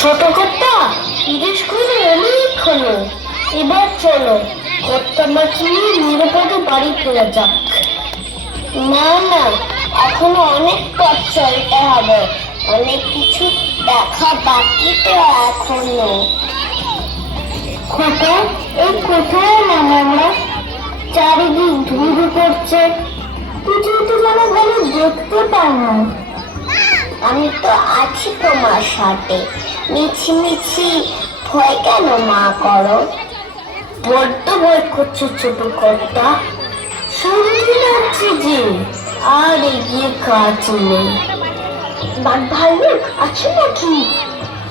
ছোট কর্তা, বিদেশ করে অনেক হলো, এবার চলো কর্তা মাছ নিয়ে নিরাপদে বাড়ি ফেরা যাক। না না, এখনো অনেক পথ চলতে হবে, অনেক কিছু দেখা বাকি তো এখনো। খোকা, এই কোথায় এলাম আমরা? চারিদিক ধুধু করছে, কিছুই তো যেন ভালো দেখতে পাই না। আমি তো আছি তোমার সাথে, মিছিমিছি ভয় কেন মা করো? বড্ড ভয় করছো ছোট কর্তা, সঙ্গে যাচ্ছি যে, আর এগিয়ে কাজ নেই। বাঘ ভাল্লুক আছে নাকি?